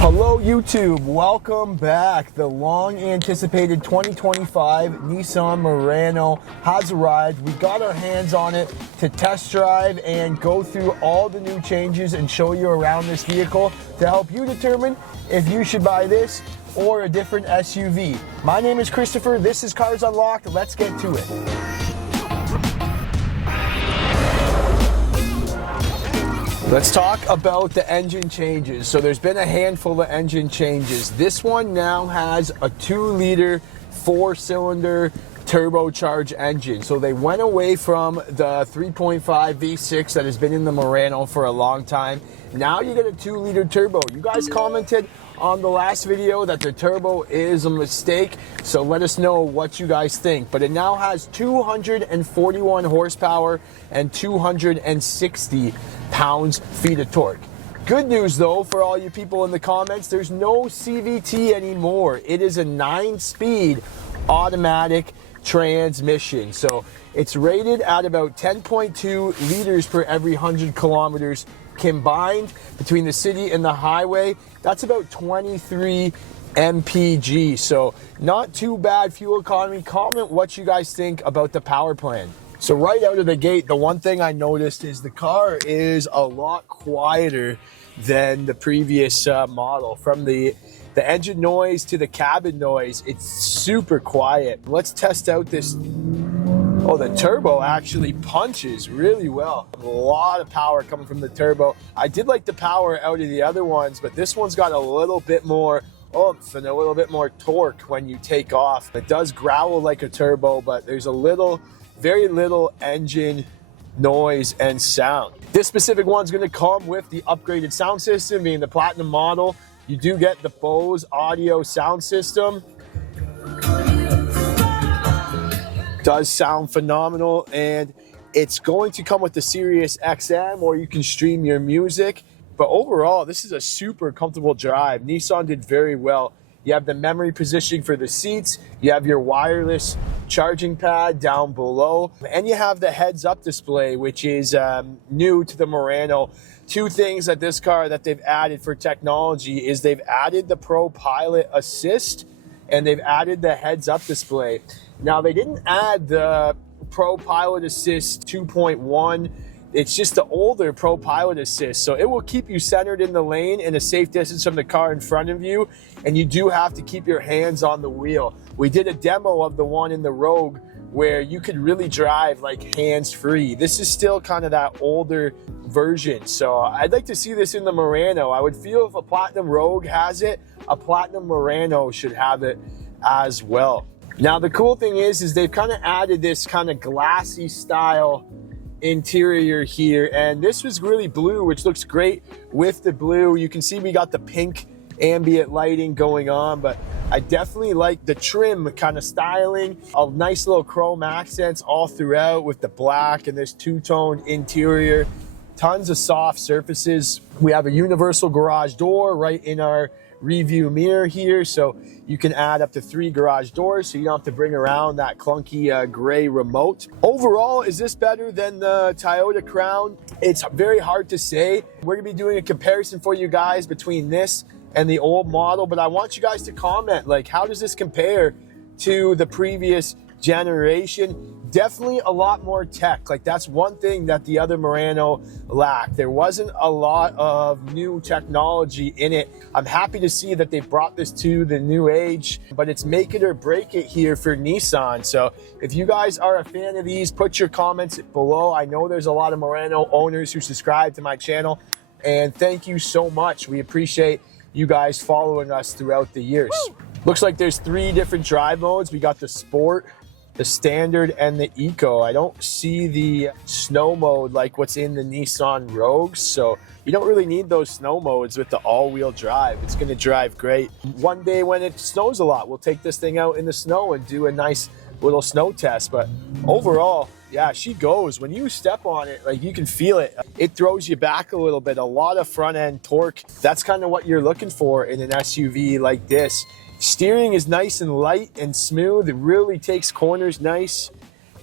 Hello YouTube, welcome back. The long anticipated 2025 Nissan Murano has arrived. We got our hands on it to test drive and go through all the new changes and show you around this vehicle to help you determine if you should buy this or a different SUV. My name is Christopher, this is Cars Unlocked, let's get to it. Let's talk about the engine changes. So there's been a handful of engine changes. This one now has a 2-liter 4-cylinder turbocharged engine. So they went away from the 3.5 V6 that has been in the Murano for a long time. Now you get a 2-liter turbo. You guys commented on the last video that the turbo is a mistake, so let us know what you guys think. But it now has 241 horsepower and 260 pounds-feet of torque. Good news though for all you people in the comments, there's no CVT anymore. It is a 9-speed automatic transmission. So it's rated at about 10.2 liters per every 100 kilometers combined between the city and the highway. That's about 23 mpg, so not too bad fuel economy. Comment what you guys think about the power plan. So right out of the gate, the one thing I noticed is the car is a lot quieter than the previous model. From the engine noise to the cabin noise, it's super quiet. Let's test out this. Oh, the turbo actually punches really well. A lot of power coming from the turbo. I did like the power out of the other ones, but this one's got a little bit more oomph and a little bit more torque when you take off. It does growl like a turbo, but there's very little engine noise and sound. This specific one's gonna come with the upgraded sound system, being the Platinum model. You do get the Bose audio sound system. Does sound phenomenal, and it's going to come with the Sirius XM, or you can stream your music. But overall, this is a super comfortable drive. Nissan did very well. You have the memory positioning for the seats, you have your wireless charging pad down below, and you have the heads-up display, which is new to the Murano. Two things that this car that they've added for technology is they've added the Pro Pilot Assist and they've added the heads-up display. Now, they didn't add the Pro Pilot Assist 2.1. It's just the older Pro Pilot Assist. So it will keep you centered in the lane and a safe distance from the car in front of you. And you do have to keep your hands on the wheel. We did a demo of the one in the Rogue where you could really drive like hands-free. This is still kind of that older version. So I'd like to see this in the Murano. I would feel if a Platinum Rogue has it, a Platinum Murano should have it as well. Now the cool thing is they've kind of added this kind of glassy style interior here, and this was really blue, which looks great with the blue. You can see we got the pink ambient lighting going on, but I definitely like the trim kind of styling. A nice little chrome accents all throughout with the black and this two-tone interior. Tons of soft surfaces. We have a universal garage door right in our review mirror here, so you can add up to 3 garage doors, so you don't have to bring around that clunky gray remote. Overall, is this better than the Toyota Crown? It's very hard to say. We're gonna be doing a comparison for you guys between this and the old model, but I want you guys to comment, like, how does this compare to the previous generation? Definitely a lot more tech. Like, that's one thing that the other Murano lacked. There wasn't a lot of new technology in it. I'm happy to see that they brought this to the new age, but it's make it or break it here for Nissan. So if you guys are a fan of these, put your comments below. I know there's a lot of Murano owners who subscribe to my channel, and thank you so much. We appreciate you guys following us throughout the years. Woo! Looks like there's 3 different drive modes. We got the Sport, the Standard, and the Eco. I don't see the snow mode like what's in the Nissan Rogues, so you don't really need those snow modes with the all-wheel drive. It's going to drive great. One day when it snows a lot, we'll take this thing out in the snow and do a nice little snow test. But overall, yeah, she goes. When you step on it, like, you can feel it. It throws you back a little bit. A lot of front-end torque. That's kind of what you're looking for in an SUV like this. Steering is nice and light and smooth. It really takes corners nice.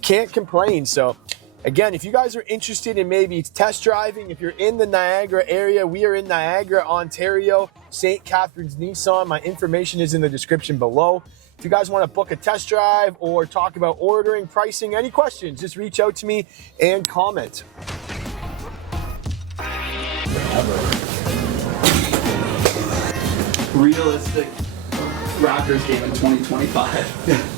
Can't complain. So Again, if you guys are interested in maybe test driving, if you're in the Niagara area, we are in Niagara, Ontario, St. Catharines Nissan. My information is in the description below. If you guys want to book a test drive or talk about ordering, pricing, any questions, just reach out to me and comment. Realistic Raptors game in 2025.